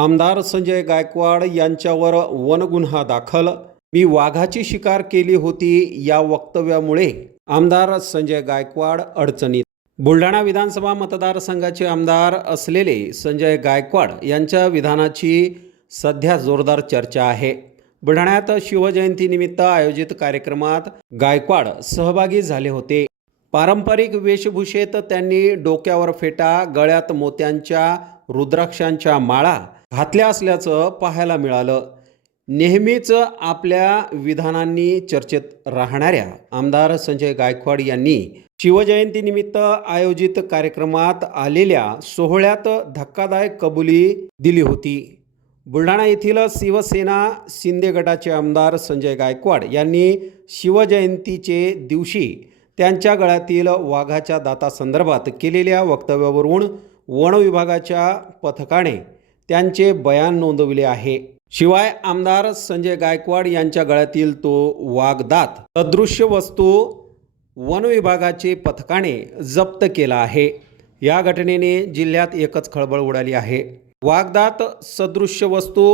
आमदार संजय गायकवाड यांच्यावर वनगुन्हा दाखल. मी वाघाची शिकार केली होती या वक्तव्यामुळे आमदार संजय गायकवाड अडचणीत. बुलढाणा विधानसभा मतदारसंघाचे आमदार असलेले संजय गायकवाड यांच्या विधानाची सध्या जोरदार चर्चा आहे. बुलढाण्यात शिवजयंतीनिमित्त आयोजित कार्यक्रमात गायकवाड सहभागी झाले होते. पारंपरिक वेशभूषेत त्यांनी डोक्यावर फेटा गळ्यात मोत्यांच्या रुद्राक्षांच्या माळा घातल्या असल्याचं पाहायला मिळालं. नेहमीच आपल्या विधानांनी चर्चेत राहणाऱ्या आमदार संजय गायकवाड यांनी शिवजयंतीनिमित्त आयोजित कार्यक्रमात आलेल्या सोहळ्यात धक्कादायक कबुली दिली होती. बुलढाणा येथील शिवसेना शिंदे गटाचे आमदार संजय गायकवाड यांनी शिवजयंतीचे दिवशी त्यांच्या गळ्यातील वाघाच्या दातासंदर्भात केलेल्या वक्तव्यावरून वनविभागाच्या पथकाने त्यांचे बयान नोंदविले आहे. शिवाय आमदार संजय गायकवाड यांच्या गळ्यातील तो वागदात सदृश्य वस्तू वन विभागाचे पथकाने जप्त केला आहे. या घटनेने जिल्ह्यात एकच खळबळ उडाली आहे. वागदात सदृश्य वस्तू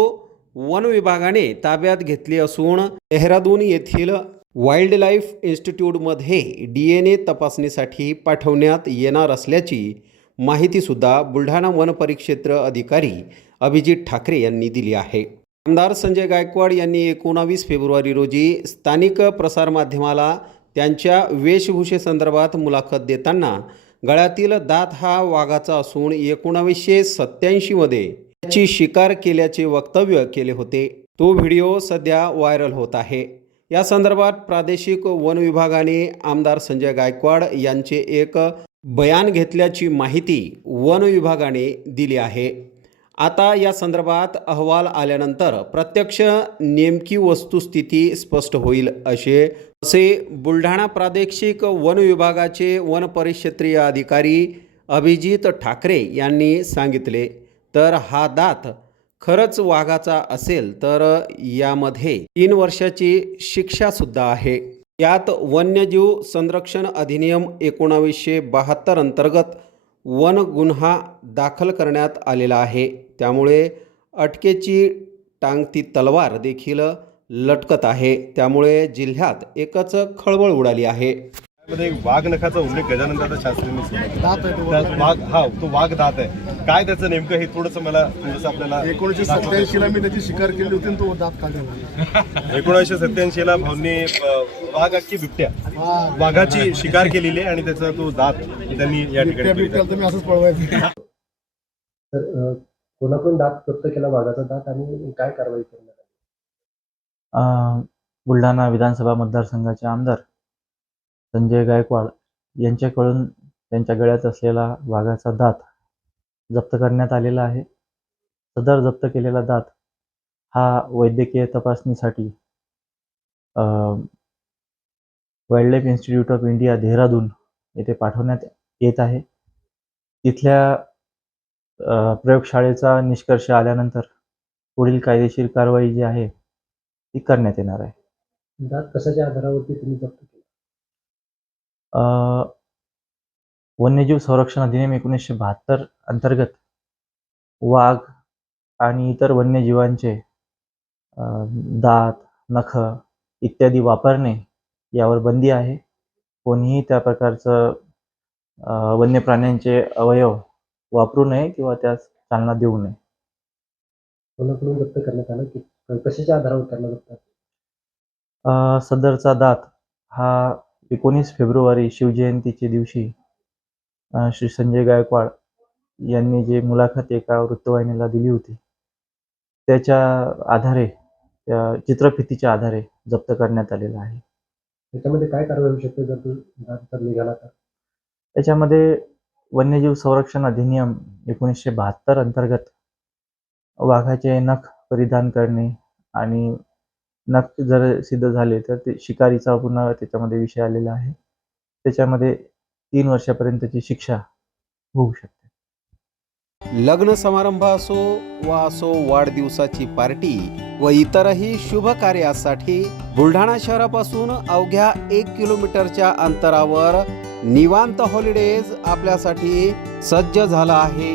वन विभागाने ताब्यात घेतली असून देहरादून येथील वाईल्ड लाईफ इन्स्टिट्यूटमध्ये डी एन ए तपासणीसाठी पाठवण्यात येणार असल्याची माहितीसुद्धा बुलढाणा वन परिक्षेत्र अधिकारी अभिजित ठाकरे यांनी दिली आहे. आमदार संजय गायकवाड यांनी एकोणावीस फेब्रुवारी रोजी स्थानिक प्रसारमाध्यमाला त्यांच्या वेशभूषेसंदर्भात मुलाखत देताना गळ्यातील दात हा वाघाचा असून एकोणावीसशे सत्याऐंशीमध्ये त्याची शिकार केल्याचे वक्तव्य केले होते. तो व्हिडिओ सध्या व्हायरल होत आहे. या संदर्भात प्रादेशिक वन विभागाने आमदार संजय गायकवाड यांचे एक बयान घेतल्याची माहिती वन विभागाने दिली आहे. आता या संदर्भात अहवाल आल्यानंतर प्रत्यक्ष नेमकी वस्तुस्थिती स्पष्ट होईल असे असे बुलढाणा प्रादेशिक वन विभागाचे वन परिक्षेत्रीय अधिकारी अभिजित ठाकरे यांनी सांगितले तर हा दात खरंच वाघाचा असेल तर यामध्ये तीन वर्षाची शिक्षासुद्धा आहे. यात वन्यजीव संरक्षण अधिनियम एकोणावीसशे बहात्तर अंतर्गत वन गुन्हा दाखल करण्यात आलेला आहे. त्यामुळे अटकेची टांगती तलवार देखील लटकत आहे. त्यामुळे जिल्ह्यात एकच खळबळ उडाली आहे. मध्ये एक वाघ नखाचा उल्लेख गजानन दादा शास्त्रींनी वाघ हा तो वाघ दात आहे. काय त्याचं नेमकं हे थोडस मला थोडस आपल्याला एकोणीसशे सत्याऐंशी ला मी त्याची शिकार केली होती आणि तो दात काढला एकोणीसशे सत्याऐंशी ला भाऊंनी वाघ अख्खी बिबट्या. वाघाची शिकार केलेली आहे आणि त्याचा तो दात त्यांनी या ठिकाणी असंच पळवायचं. तर कोणाकडून दात जप्त केला वाघाचा दात आणि काय कारवाई करणार अ, बुलढाणा विधानसभा मतदारसंघाचे आमदार संजय गायकवाड यांच्याकडून त्यांच्या गळ्यात असलेला वाघाचा दात जप्त करण्यात आलेला आहे. सदर जप्त केलेला दात हा वैद्यकीय तपासणीसाठी wildlife institute of India Dehradun येथे पाठवण्यात येत आहे. तिथल्या प्रयोगशाळेचा निष्कर्ष आल्यानंतर पुढील कायदेशीर कारवाई जी आहे ती करण्यात येणार आहे. दात कशाच्या आधारावरती तुम्ही जप्त केला? वन्यजीव संरक्षण अधिनियम एकोणीसशे बहात्तर अंतर्गत वाघ आणि इतर वन्यजीवांचे दात नख इत्यादी वापरणे यावर बंदी आहे. कोणीही त्या प्रकारचं वन्य प्राण्यांचे अवयव वापरू नये किंवा त्यास चालना देऊ नये. कोणाकडून जप्त करण्यात आलं की कशाच्या आधारावर करण्यात जप्त सदरचा दात हा एकोणीस फेब्रुवारी शिवजयंतीच्या दिवशी श्री संजय गायकवाड यांनी जे मुलाखत एका वृत्तवाहिनीला दिली होती त्याच्या आधारे चित्रफितीच्या आधारे जप्त करण्यात आलेला आहे. त्याच्यामध्ये काय कारवाई होऊ शकते जर तो निघाला तर? त्याच्यामध्ये वन्यजीव संरक्षण अधिनियम एकोणीसशे बहात्तर अंतर्गत वाघाचे नख परिधान करणे आणि नक्की जर सिद्ध झाले तर ते शिकारीचा पुन्हा त्याच्यामध्ये विषय आलेला आहे. त्याच्यामध्ये तीन वर्षापर्यंतची शिक्षा होऊ शकते. लग्न समारंभ असो वा असो वाढदिवसाची पार्टी व इतरही शुभ कार्यासाठी बुलढाणा शहरापासून अवघ्या एक किलोमीटरच्या अंतरावर निवांत हॉलिडेज आपल्यासाठी सज्ज झाला आहे.